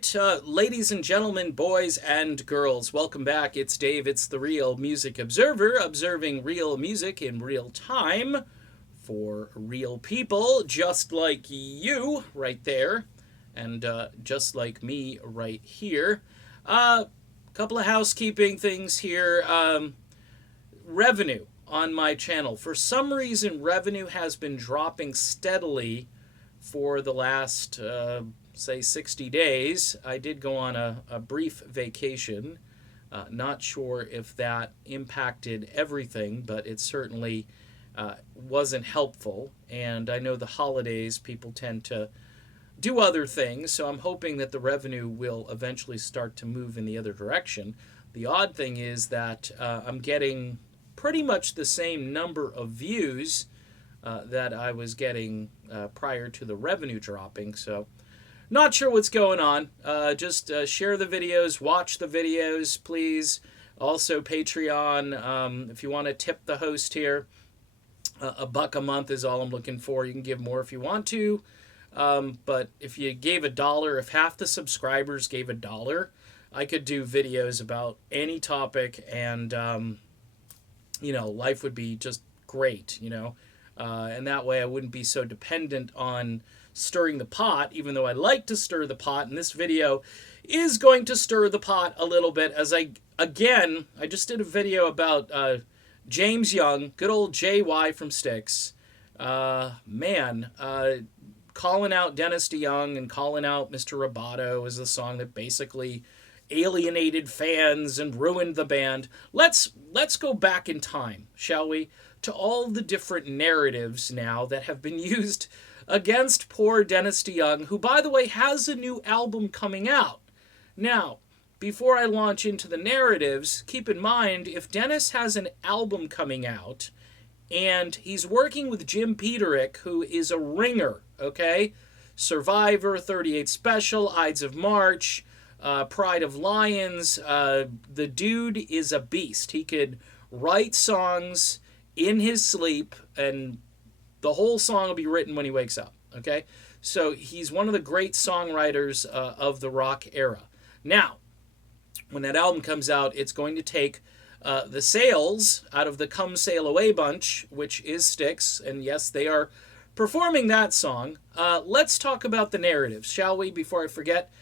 right, ladies and gentlemen, boys and girls, welcome back. It's Dave, it's the Real Music Observer, observing real music in real time for real people, just like you right there, and just like me right here. Couple of housekeeping things here. Revenue on my channel. For some reason, revenue has been dropping steadily for the last, say, 60 days. I did go on a brief vacation. Not sure if that impacted everything, but it certainly wasn't helpful. And I know the holidays, people tend to do other things, so I'm hoping that the revenue will eventually start to move in the other direction. The odd thing is that I'm getting pretty much the same number of views that I was getting prior to the revenue dropping. So not sure what's going on. Just share the videos, watch the videos, please. Also Patreon, if you want to tip the host here, $1 a month is all I'm looking for. You can give more if you want to. But if you gave $1, if half the subscribers gave $1, I could do videos about any topic, and life would be just great, and that way I wouldn't be so dependent on stirring the pot, even though I like to stir the pot, and this video is going to stir the pot a little bit as I just did a video about James Young, good old JY from Styx. Calling out Dennis DeYoung and calling out Mr. Roboto is a song that basically alienated fans and ruined the band. Let's go back in time, shall we, to all the different narratives now that have been used against poor Dennis DeYoung, who, by the way, has a new album coming out. Now, before I launch into the narratives, keep in mind, if Dennis has an album coming out and he's working with Jim Peterick, who is a ringer, okay? Survivor, 38 Special, Ides of March, Pride of Lions. The dude is a beast. He could write songs in his sleep, and the whole song will be written when he wakes up, okay? So he's one of the great songwriters of the rock era. Now, when that album comes out, it's going to take the sales out of the Come Sail Away bunch, which is Styx, and yes, they are performing that song. Let's talk about the narratives, shall we, before I forget?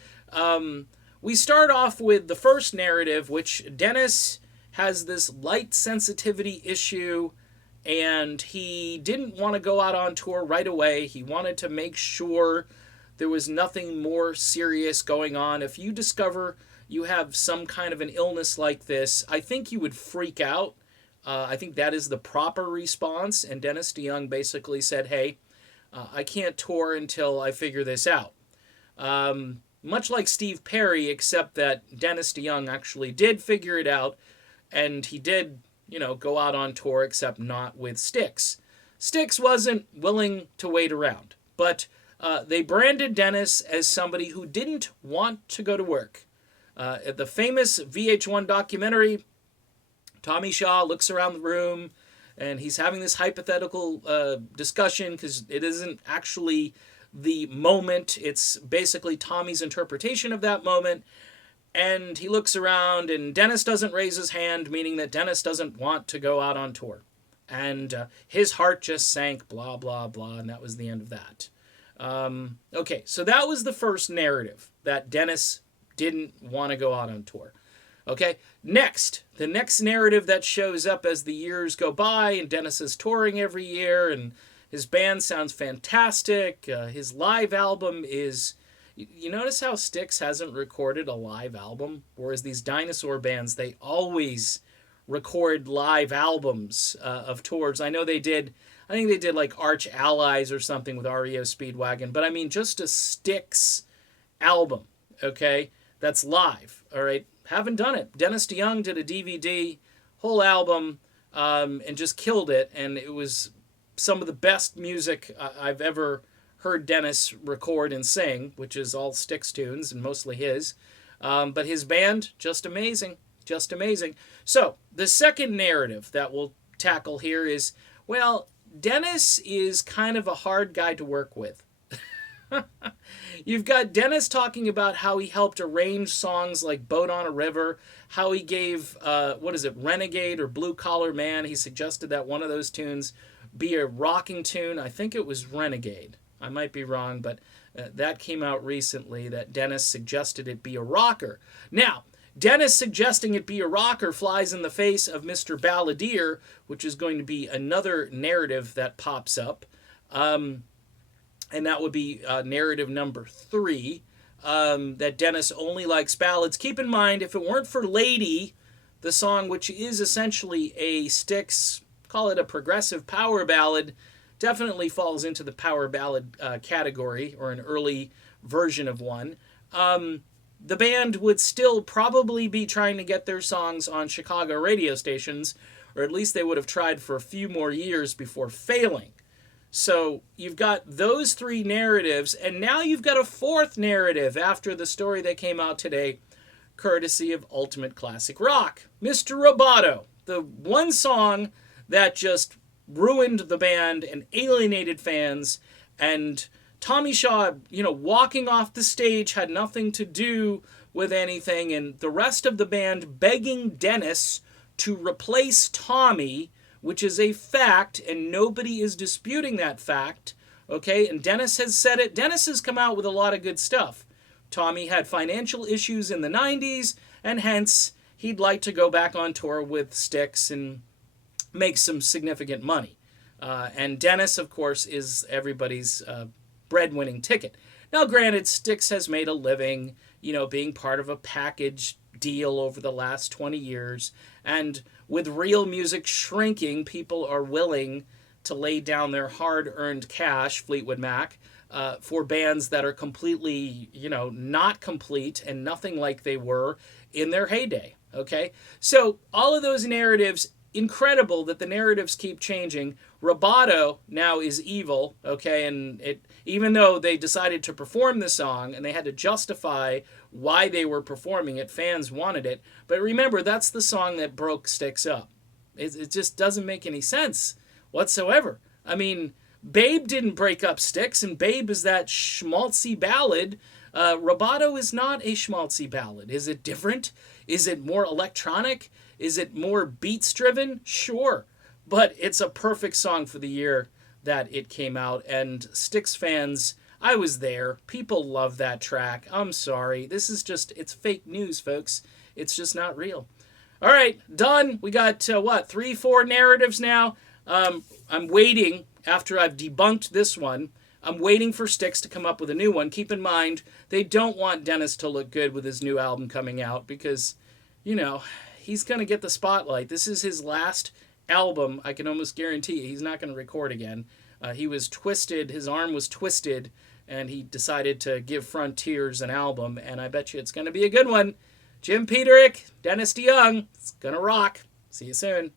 We start off with the first narrative, which Dennis has this light sensitivity issue, and he didn't want to go out on tour right away. He wanted to make sure there was nothing more serious going on. If you discover you have some kind of an illness like this, I think you would freak out. I think that is the proper response, and Dennis DeYoung basically said, hey, I can't tour until I figure this out. Much like Steve Perry, except that Dennis DeYoung actually did figure it out, and he did, go out on tour, except not with Styx. Styx wasn't willing to wait around, but they branded Dennis as somebody who didn't want to go to work. At the famous VH1 documentary, Tommy Shaw looks around the room, and he's having this hypothetical discussion because it isn't actually the moment. It's basically Tommy's interpretation of that moment. And he looks around, and Dennis doesn't raise his hand, meaning that Dennis doesn't want to go out on tour. And his heart just sank, blah, blah, blah, and that was the end of that. Okay, so that was the first narrative, that Dennis didn't want to go out on tour. Okay, the next narrative that shows up as the years go by, and Dennis is touring every year, and his band sounds fantastic. His live album is... You notice how Styx hasn't recorded a live album? Whereas these dinosaur bands, they always record live albums of tours. I think they did like Arch Allies or something with REO Speedwagon. But I mean, just a Styx album, okay? That's live, all right? Haven't done it. Dennis DeYoung did a DVD, whole album, and just killed it. And it was some of the best music I've ever heard Dennis record and sing, which is all Styx tunes and mostly his. But his band, just amazing. Just amazing. So, the second narrative that we'll tackle here is, well, Dennis is kind of a hard guy to work with. You've got Dennis talking about how he helped arrange songs like Boat on a River, how he gave, what is it, Renegade or Blue Collar Man. He suggested that one of those tunes be a rocking tune. I think it was Renegade. I might be wrong, but that came out recently that Dennis suggested it be a rocker. Now, Dennis suggesting it be a rocker flies in the face of Mr. Balladeer, which is going to be another narrative that pops up. And that would be narrative number 3, that Dennis only likes ballads. Keep in mind, if it weren't for Lady, the song, which is essentially a Styx, call it a progressive power ballad, definitely falls into the power ballad category, or an early version of one. The band would still probably be trying to get their songs on Chicago radio stations, or at least they would have tried for a few more years before failing. So you've got those 3 narratives, and now you've got a 4th narrative after the story that came out today, courtesy of Ultimate Classic Rock. Mr. Roboto, the one song that just ruined the band and alienated fans, and Tommy Shaw, walking off the stage had nothing to do with anything, and the rest of the band begging Dennis to replace Tommy, which is a fact, and nobody is disputing that fact, okay? And Dennis has said it. Dennis has come out with a lot of good stuff. Tommy had financial issues in the 90s, and hence he'd like to go back on tour with Styx and make some significant money. And Dennis, of course, is everybody's breadwinning ticket. Now, granted, Styx has made a living, being part of a package deal over the last 20 years, and with real music shrinking, people are willing to lay down their hard-earned cash, Fleetwood Mac, for bands that are completely, not complete and nothing like they were in their heyday, okay? So all of those narratives, incredible that the narratives keep changing. Roboto now is evil, okay? And even though they decided to perform the song and they had to justify why they were performing it, fans wanted it. But remember, that's the song that broke Styx up. It just doesn't make any sense whatsoever. I mean, Babe didn't break up Styx, and Babe is that schmaltzy ballad. Roboto is not a schmaltzy ballad. Is it different? Is it more electronic? Is it more beats-driven? Sure. But it's a perfect song for the year that it came out, and Styx fans, I was there. People love that track. I'm sorry. This is just, it's fake news, folks. It's just not real. All right, done. We got, 3, 4 narratives now. I'm waiting, after I've debunked this one, I'm waiting for Styx to come up with a new one. Keep in mind, they don't want Dennis to look good with his new album coming out because, he's going to get the spotlight. This is his last album. I can almost guarantee you he's not going to record again. He was twisted. His arm was twisted, and he decided to give Frontiers an album, and I bet you it's going to be a good one. Jim Peterick, Dennis DeYoung, it's going to rock. See you soon.